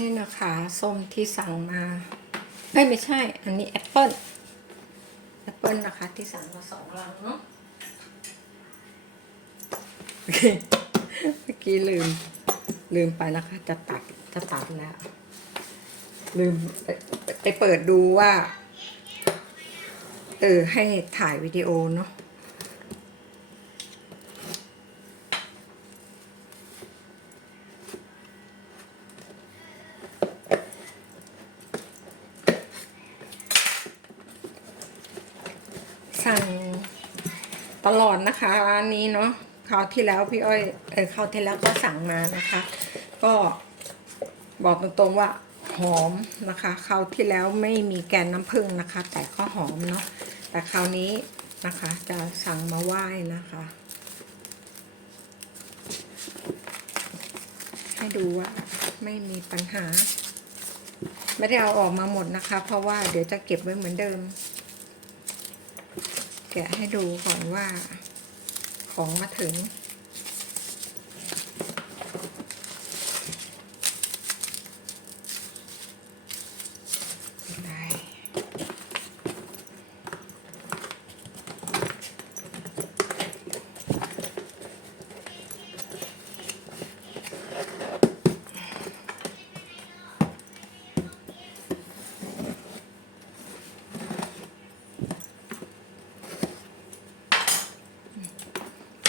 นี่นะคะส้มที่สั่งมาเอ้ยไม่ใช่ อันนี้แอปเปิ้ลแอปเปิ้ลนะคะ ที่สั่งมาสองลังเนาะโอเคเมื่อกี้ลืม ลืมไปนะคะ จะตัดจะตัดแล้ว ลืมไปไปเปิดดูว่า เออ ให้ถ่ายวิดีโอเนาะ สั่งตลอดนะคะร้านนี้เนาะคราวที่แล้วพี่อ้อยเออคราวที่แล้วก็สั่งมานะคะ ก็บอกตรงๆว่าหอมนะคะคราวที่แล้วไม่มีแกนน้ำผึ้งนะคะ แต่ก็หอมเนาะแต่คราวนี้นะคะจะสั่งมาไหว้นะคะ ให้ดูว่าไม่มีปัญหา ไม่ได้เอาออกมาหมดนะคะ เพราะว่าเดี๋ยวจะเก็บไว้เหมือนเดิม แกะให้ดูก่อนว่าของมาถึง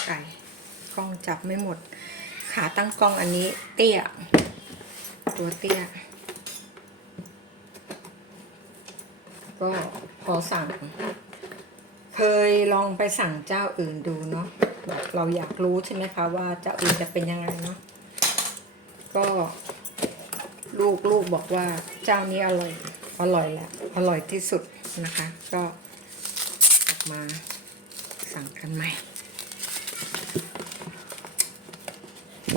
ไก่กล้องจับไม่หมด ขาตั้งกล้องอันนี้เตี้ย ตัวเตี้ย ก็พอสั่ง เคยลองไปสั่งเจ้าอื่นดูเนาะแบบเราอยากรู้ใช่ไหมคะว่าเจ้าอื่นจะเป็นยังไงเนาะก็ลูกลูกบอกว่าเจ้านี้อร่อย อร่อยแหละอร่อยที่สุดนะคะ ก็ออกมาสั่งกันใหม่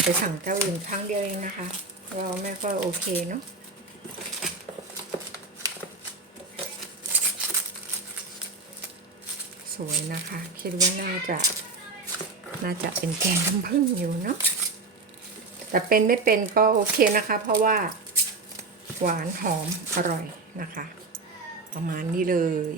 ไปสั่งเจ้าอื่นครั้งเดียวเองนะคะก็ไม่ค่อยโอเคเนาะสวยนะคะ คิดว่าน่าจะ น่าจะเป็นแกงน้ำผึ้งอยู่เนาะแต่เป็นไม่เป็นก็โอเคนะคะ เพราะว่าหวานหอมอร่อยนะคะ ประมาณนี้เลย